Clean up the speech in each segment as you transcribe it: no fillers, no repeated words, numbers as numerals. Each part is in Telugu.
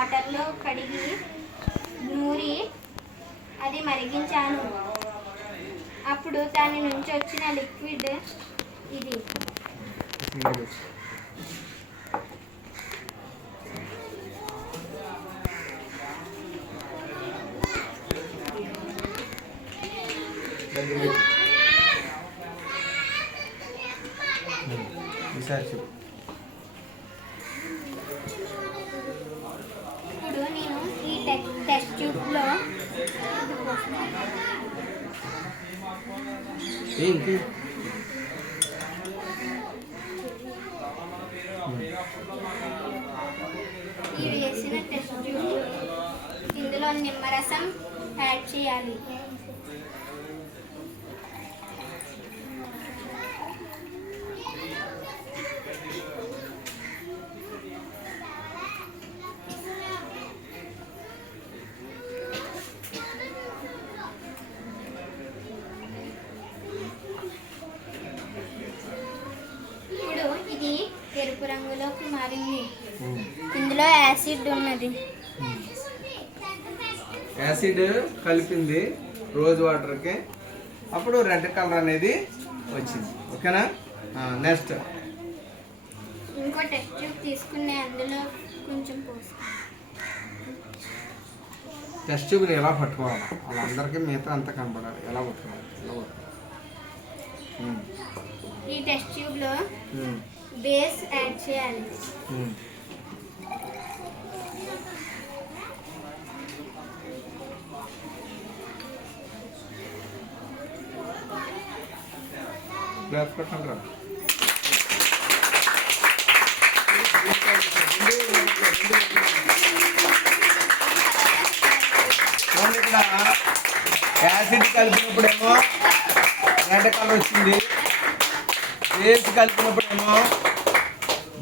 వాటర్లో కడిగి నూరి అది మరిగించాను. అప్పుడు దాని నుంచి వచ్చిన లిక్విడ్ ఇది. ఇప్పుడు నేను ఈ టెస్ట్ ట్యూబ్లో ఈ వేసిన టెస్ట్ ట్యూబ్ ఇందులో నిమ్మరసం యాడ్ చేయాలి. ఇది ఎరుపు రంగులోకి మారింది. ఇందులో యాసిడ్ ఉన్నది. యాసిడ్ కలిపింది రోజ్ వాటర్కి, అప్పుడు రెడ్ కలర్ అనేది వచ్చింది. ఓకేనా? నెక్స్ట్ ఇంకో టెస్ట్ ట్యూబ్ తీసుకుని అందులో కొంచెం పోసి టెస్ట్ ట్యూబ్ని ఎలా పట్టుకోవాలి, వాళ్ళందరికీ మిగతా అంతా కనపడాలి. ఎలా పట్టుకోవాలి? ఈ టెస్ట్ ట్యూబ్లో బేస్ యాడ్ చేయాలి. గ్లాస్ పట్టండి. ఇక్కడ యాసిడ్ కలిపినప్పుడేమో రెడ్ కలర్ వచ్చింది,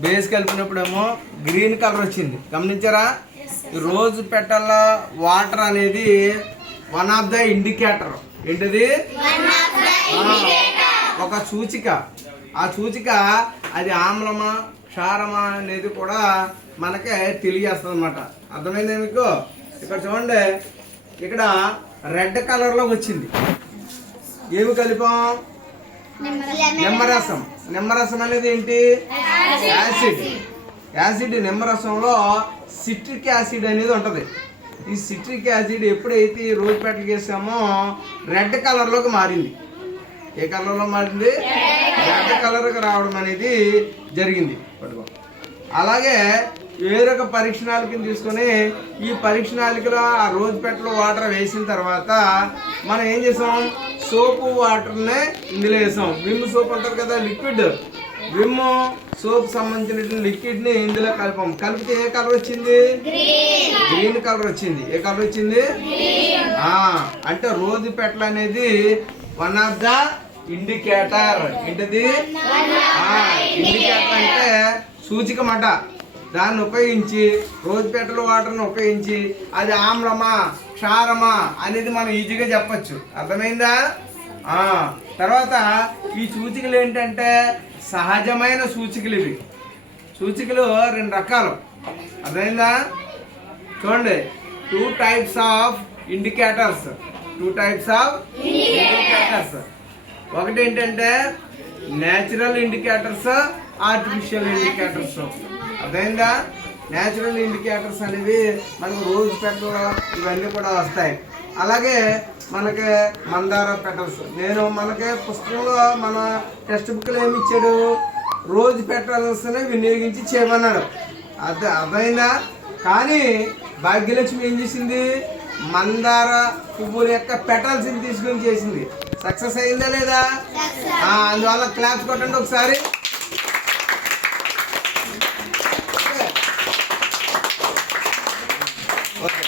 బేస్ కలిపినప్పుడేమో గ్రీన్ కలర్ వచ్చింది. గమనించారా? ఈ రోజు పెటల్ వాటర్ అనేది వన్ ఆఫ్ ద ఇండికేటర్. ఏంటిది? ఒక సూచిక. ఆ సూచిక అది ఆమ్లమా క్షారమా అనేది కూడా మనకే తెలియజేస్తుంది అన్నమాట. అర్థమైంది మీకు? ఇక్కడ చూడండి, ఇక్కడ రెడ్ కలర్ లో వచ్చింది. ఏమి కలిపాం? నిమ్మరసం. నిమ్మరసం అనేది ఏంటి? యాసిడ్. యాసిడ్ నిమ్మరసంలో సిట్రిక్ యాసిడ్ అనేది ఉంటది. ఈ సిట్రిక్ యాసిడ్ ఎప్పుడైతే రోజ్ పెటల్ చేసామో రెడ్ కలర్ లోకి మారింది. ఏ కలర్ లో మారింది? రెడ్ కలర్ కి రావడం అనేది జరిగింది. పట్టుకో. అలాగే వేరొక పరీక్షణాళికని తీసుకొని ఈ పరీక్షణాళికలో ఆ రోజ్ పెటల్ వాటర్ వేసిన తర్వాత మనం ఏం చేసాం? సోపు వాటర్నే ఇందులో వేసాం. విమ్ సోప్ అంటారు కదా, లిక్విడ్. విమ్ సోప్ సంబంధించిన లిక్విడ్ ని ఇందులో కలిపాం. కలిపితే ఏ కలర్ వచ్చింది? గ్రీన్ కలర్ వచ్చింది. ఏ కలర్ వచ్చింది? అంటే రోజ్ పెటల్ అనేది వన్ ఆఫ్ ద ఇండికేటర్. ఏంటిది? ఇండికేటర్ అంటే సూచిక మాట. దాన్ని ఉపయోగించి రోజ్ పెటల్ వాటర్ని ఉపయోగించి అది ఆమ్లమా క్షారమా అనేది మనం ఈజీగా చెప్పచ్చు. అర్థమైందా? తర్వాత ఈ సూచికలు ఏంటంటే సహజమైన సూచికలు. ఇవి సూచికలు రెండు రకాలు. అర్థమైందా? చూడండి, టూ టైప్స్ ఆఫ్ ఇండికేటర్స్. ఒకటి ఏంటంటే నేచురల్ ఇండికేటర్స్, ఆర్టిఫిషియల్ ఇండికేటర్స్. అర్థమైందా? నేచురల్ ఇండికేటర్స్ అనేవి మనకు రోజ్ పెటల్ ఇవన్నీ కూడా వస్తాయి. అలాగే మనకి మందార పెటల్స్. మనకి పుస్తకంలో మన టెక్స్ట్ బుక్లో ఏమి ఇచ్చాడు? రోజ్ పెటల్స్ వినియోగించి చేయమన్నాడు. అర్థమైందా? కానీ భాగ్యలక్ష్మి ఏం చేసింది? మందార పువ్వుల యొక్క పెటల్స్ తీసుకుని చేసింది. సక్సెస్ అయిందా లేదా? అందువల్ల క్లాప్స్ కొట్టండి ఒకసారి. ఓకే.